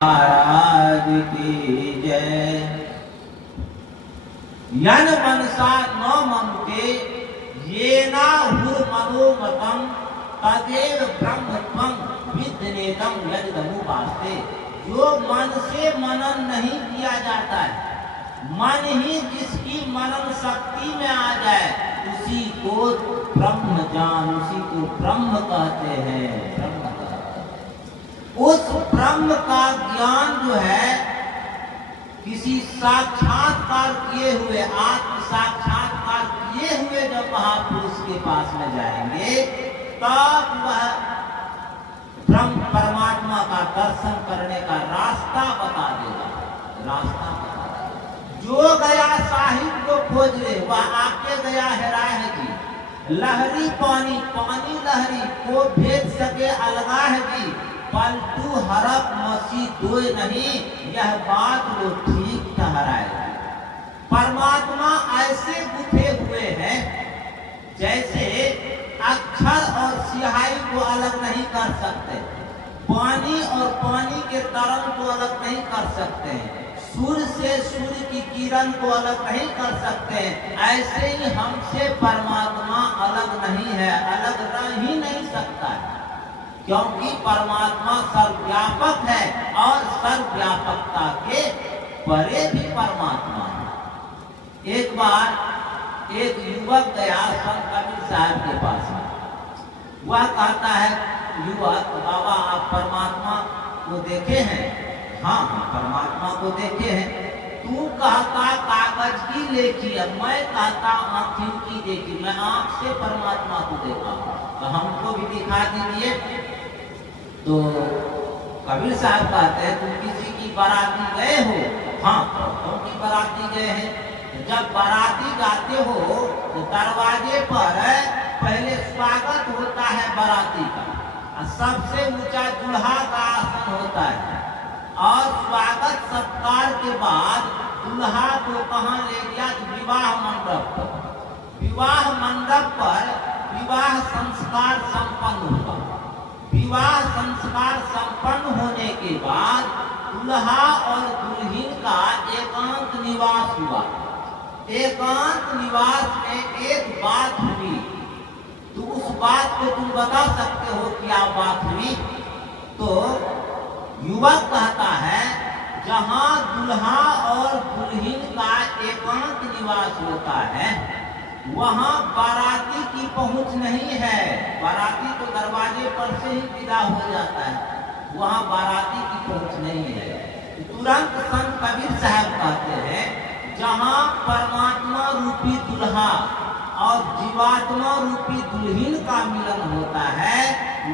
महाराज की जय। यन मनसा न ममते येना हुर मनोमतम तदेव ब्रह्मत्वं विद्येतम यदमुपास्ते। जो मन से मनन नहीं किया जाता है, मन ही जिसकी मनन शक्ति में आ जाए उसी को ब्रह्म जान, उसी को ब्रह्म कहते हैं। ब्रह्म उस ब्रह्म का ज्ञान जो है किसी साक्षात्कार किए हुए, आत्म साक्षात्कार किए हुए जब महापुरुष के पास में जाएंगे तब वह ब्रह्म परमात्मा का दर्शन करने का रास्ता बता देगा। रास्ता बता देगा। जो गया साहिब को खोज ले वह आके गया हेराए है जी। लहरी पानी, पानी लहरी को भेज सके अलगा है जी। पलटू हरप मसी दोय नहीं, यह बात वो ठीक ठहराए। परमात्मा ऐसे गुथे हुए हैं जैसे अक्षर और स्याही को अलग नहीं कर सकते, पानी और पानी के तरंग को अलग नहीं कर सकते, सूर्य से सूर्य की किरण को अलग नहीं कर सकते। ऐसे ही हमसे परमात्मा अलग नहीं है, अलग रह ही नहीं सकता है, क्योंकि परमात्मा सर्वव्यापक है और सर्वव्यापकता के परे भी परमात्मा है। एक बार एक युवक गया संत कबीर साहब के पास में। वह कहता है, युवक बाबा आप परमात्मा को देखे हैं? हाँ हाँ परमात्मा को देखे हैं। तू कहता कागज की लेखी है, मैं कहता आँखों की देखी। मैं आँख से परमात्मा को देखा, तो हमको भी दिखा दीजिए। तो कबीर साहब कहते हैं तुम किसी की बाराती गए हो? हाँ बहुतों की बाराती गए हैं। जब बाराती जाते हो तो दरवाजे पर पहले स्वागत होता है बाराती का, सबसे ऊंचा दूल्हा का आसन होता है, और स्वागत सत्कार के बाद दूल्हा को कहाँ ले गया? विवाह मंडप पर। विवाह मंडप पर विवाह संस्कार संपन्न हुआ। विवाह संस्कार संपन्न होने के बाद दूल्हा और दुल्हन का एकांत निवास हुआ। एकांत निवास में एक बात हुई, तो उस बात को तुम बता सकते हो क्या बात हुई? तो युवक कहता है जहां दूल्हा और दुल्हन का एकांत निवास होता है वहां बाराती की पहुंच नहीं है। बाराती तो दरवाजे पर से ही विदा हो जाता है, वहां बाराती की पहुंच नहीं है। तुरंत संत कबीर साहब कहते हैं जहां परमात्मा रूपी दूल्हा और जीवात्मा रूपी दुल्हन का मिलन होता है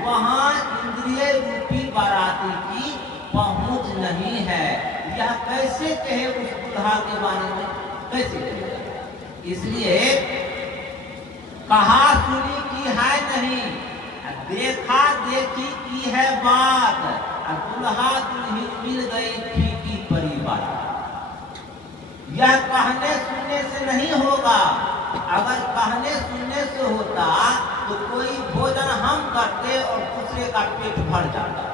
वहां इंद्रिय रूपी बाराती की पहुंच नहीं है। यह कैसे कहे उस दूल्हा के बारे में? कैसे कहेगा? इसलिए कहा सुनी की है नहीं, देखा देखी की है बात। दूल्हा दुल्हन मिल गई फीकी परी बात। यह कहने सुनने से नहीं होगा। अगर कहने सुनने से होता तो कोई भोजन हम करते और दूसरे का पेट भर जाता।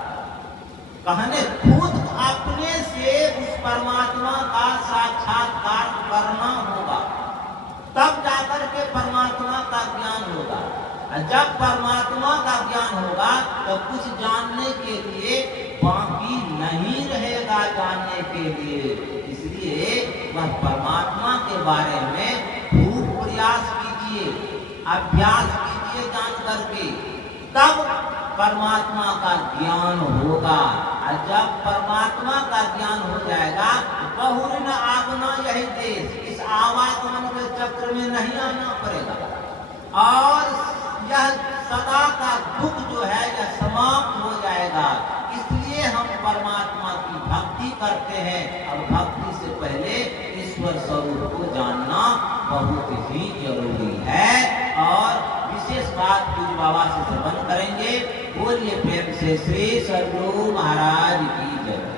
कहने खुद अपने से उस परमात्मा का साक्षात्कार करना होगा, तब जाकर के परमात्मा का ज्ञान होगा। जब परमात्मा का ज्ञान होगा तो कुछ जानने के लिए बाकी नहीं रहेगा जानने के लिए। इसलिए वह परमात्मा के बारे में खूब प्रयास कीजिए, अभ्यास कीजिए जान करके, तब परमात्मा का ज्ञान होगा। और जब परमात्मा का ज्ञान हो जाएगा बहुरी न आगना यही देश, इस आवागमन के चक्र में नहीं आना पड़ेगा और यह सदा का दुख जो है यह समाप्त हो जाएगा। इसलिए हम परमात्मा की भक्ति करते हैं और भक्ति से पहले ईश्वर स्वरूप को जानना बहुत ही जरूरी है। और विशेष बात पूज्य बाबा से श्रवण करेंगे। बोलिए प्रेम से श्री सद्गुरु महाराज की जय।